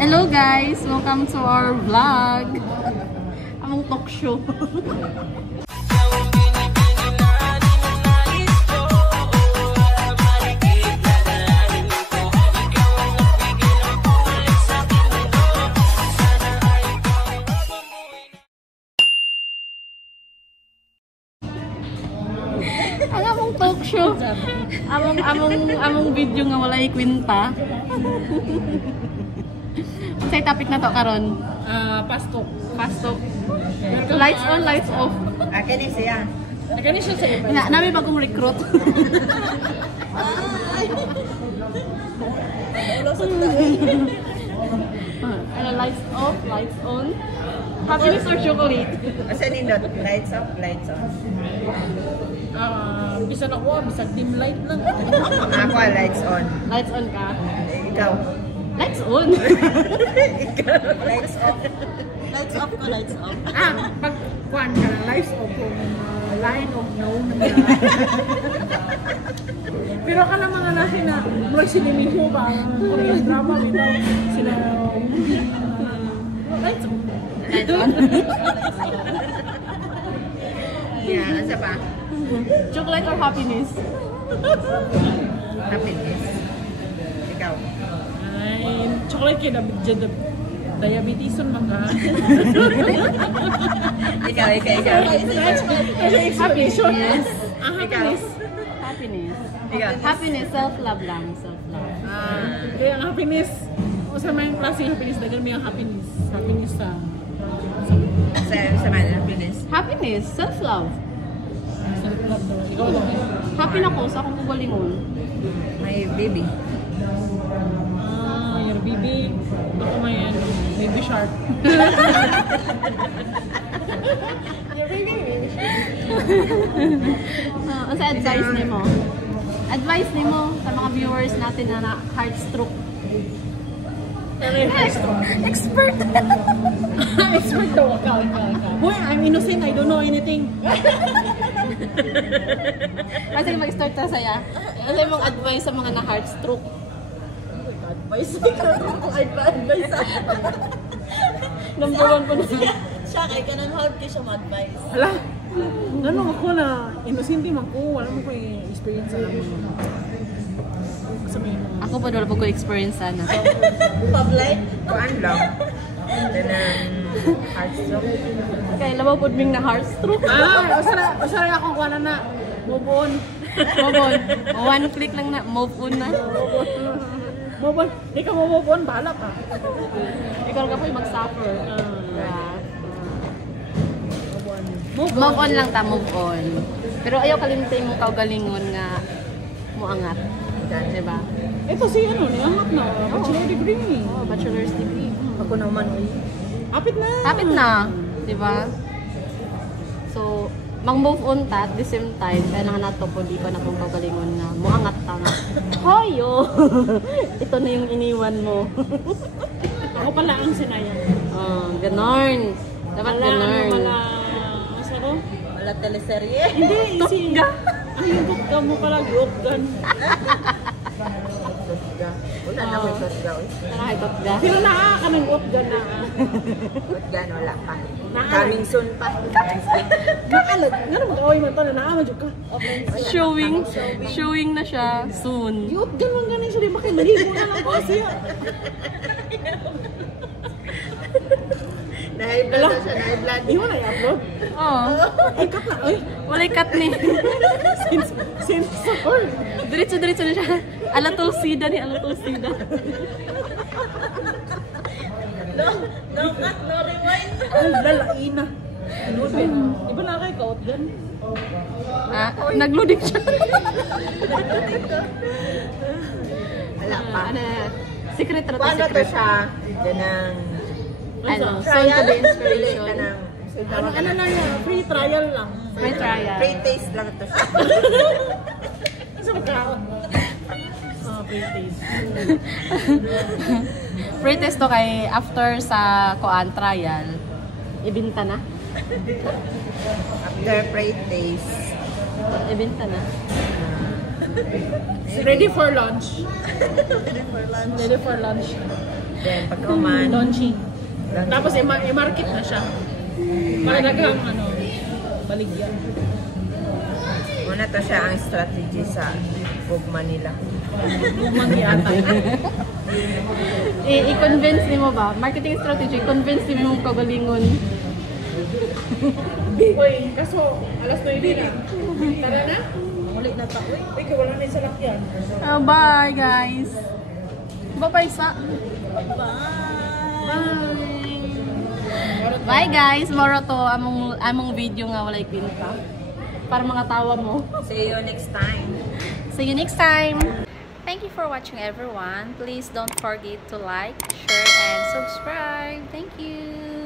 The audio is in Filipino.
Hello guys! Welcome to our vlog! Among talk show. Ang among talk show. Among video nga wala ikwinta. Say topic na to karon. Pastok. Lights on, lights off. Kani siya. Kani siya sa iba. Nami bagong recruit. Lights off, lights on. Happiness or chocolate? Asa nindot? Lights off, lights on. Bisan ako, bisag dim light lang. Ako, lights on. Lights on ka? Ikaw. Lights on. Ikaw. Lights off. Lights off ko, lights off. Pag kuhan ka na, lights off kung line of no. Pero ka lang mga nasin na, murag sinimiho ba, Korean drama, sila lights off. Lights on. Yeah, asa pa? Chocolate or happiness? Happiness. Ikaw. Ay, chocolate kayo, diabeteson man ka. Ikaw. Happiness. Happiness. Happiness. Ikaw. Happiness, self-love lang. Self-love. Kaya ang happiness, o sa mga klaseng happiness, dagan may ang happiness. Happiness sa... Sa man, happiness. Happiness, self-love. Self-love daw. Ikaw daw. Happy na ko sa akong kugalingon. My baby. Your baby. Ito may baby shark. Your baby Ano sa advice ni mo? Advice ni mo sa mga viewers natin na heart stroke. Expert! Expert daw. Boy, I'm innocent. I don't know anything. Kasi mag-start na saya. Ano mong advice sa mga na heart stroke? Advice Number one po na siya. Siya, kay kanang hard kayo siya ma-advise. Hala. Ganun ako na innocent man ko. Wala mo ko yung experience sa may mga... Ako pa wala po ko experience sana. Public? Kuan lang. Tanang heart stroke. Kaya labaw po bing na heart stroke. Usara akong kuha na move on. Move on. One click lang na. Move on na. Move on. Di ka move on, bahala ka. Ikaw ka po yung mag-suffer. Move on lang ta, move on. Pero ayaw kalimtay mo kaugalingon nga muangat. Diba? Ito si ano, niangat na. Bachelor degree. Oh, bachelor's degree. Ako naman, Kapit na. Kapit na. Diba? So, mag-move on ta at the same time, kailangan nato po di pa na kung kaugalingon nga muangat ta nga. Hoyo! Ito na yung iniwan mo. Ako pala ang sinayang. Ganon. Dapat ganon. Wala teleserye. Hindi, Totga. Yung Totga mo pala, Totgan. Wala na may Totga. Nakakitotga. Pero ka ng Totgan na. Totga, wala pa. Coming soon pa. Nakalag. Nga naman kaway mo ito na naamadyo ka. Showing na siya soon. Yung Totgan mo ganin siya. Di ba kayo naligo na lang ko siya. Na-high-blood na siya, na-high-blood. Iwan na i-upload. Oo. Ay, cut na. Ay, Walay cut ni. sensor. Diretso na siya. Alatol sida ni alatol sida. No cut, no rewind. Ay, lalain na. Inudin. Iba na kayo ka-Totgan. Nag-loading siya. Wala pa. Secret na to, Paano to secret. siya? Ganang... Soon to be inspiration. Ano lang yan? Free trial lang. May trial. Free taste lang to siya. Sa magkaon. Free taste. Free test to kay after sa koan trial. Ibinta na. After free taste. Ibinta na. Ready for lunch. Ready for lunch. Ready for lunch. Then, pagkauman, Launching. Tapos i-market na siya. Para daghang baligyan. muna to siya ang strategy sa ugma nila. Magyata. I-convince ni mo ba? Marketing strategy, convince ni mo kagalingon. Uy, kaso alas 9 na. Tara na? Ulit na ta. Uy, wala na yung salakyan. Bye guys! Bye-bye sa! Bye guys! Moro to among video nga walay kwenta. Para mga tawa mo. See you next time. See you next time! Thank you for watching, everyone. Please don't forget to like, share, and subscribe. Thank you.